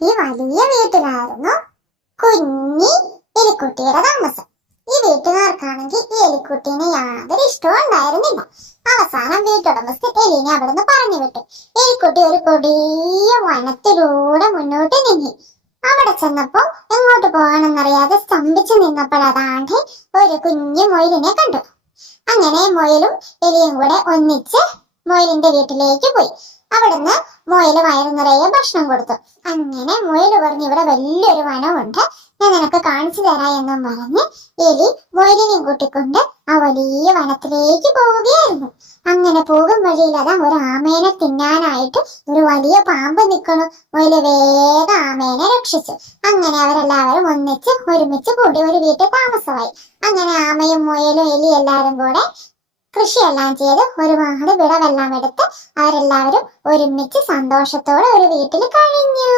ഈ വലിയ വീട്ടിലായിരുന്നു കുഞ്ഞി എലിക്കുട്ടിയുടെ താമസം. ഈ വീട്ടുകാർക്കാണെങ്കിൽ ഈ എലിക്കുട്ടീനെ യാതൊരു ഇഷ്ടവും ഉണ്ടായിരുന്നില്ല. അവസാനം വീട്ടുടമസ്ഥ എലിനെ അവിടുന്ന് പറഞ്ഞു വിട്ടു. എലിക്കുട്ടി ഒരു കൊടിയ വനത്തിലൂടെ മുന്നോട്ട് നീങ്ങി. അവിടെ ചെന്നപ്പോ എങ്ങോട്ട് പോകണമെന്നറിയാതെ സ്തംഭിച്ചു നിന്നപ്പോഴതാണ്ട് ഒരു കുഞ്ഞു മൊയിലിനെ കണ്ടു. അങ്ങനെ മൊയിലും എലിയും കൂടെ ഒന്നിച്ച് മൊയിലിന്റെ വീട്ടിലേക്ക് പോയി. അവിടുന്ന് മൊയില് വയറു നിറയെ ഭക്ഷണം കൊടുത്തു. അങ്ങനെ മൊയില് പറഞ്ഞു, ഇവിടെ വലിയൊരു വനമുണ്ട്, ഞാൻ നിനക്ക് കാണിച്ചു തരാ എന്നും പറഞ്ഞ് എലി മൊയിലിനെയും കൂട്ടിക്കൊണ്ട് ആ വലിയ വനത്തിലേക്ക് പോവുകയായിരുന്നു. അങ്ങനെ പോകും വഴിയിൽ അതാ ഒരു ആമേനെ തിന്നാനായിട്ട് ഒരു വലിയ പാമ്പ് നിൽക്കണു. മൊയില് വേഗം ആമേനെ രക്ഷിച്ചു. അങ്ങനെ അവരെല്ലാവരും ഒരുമിച്ച് കൂടി ഒരു വീട്ടിൽ താമസമായി. അങ്ങനെ ആമയും മൊയിലും എലി എല്ലാവരും കൂടെ കൃഷിയെല്ലാം ചെയ്ത് ഒരുപാട് വിളവെല്ലാം എടുത്ത് അവരെല്ലാവരും ഒരുമിച്ച് സന്തോഷത്തോടെ ഒരു വീട്ടിൽ കഴിഞ്ഞു.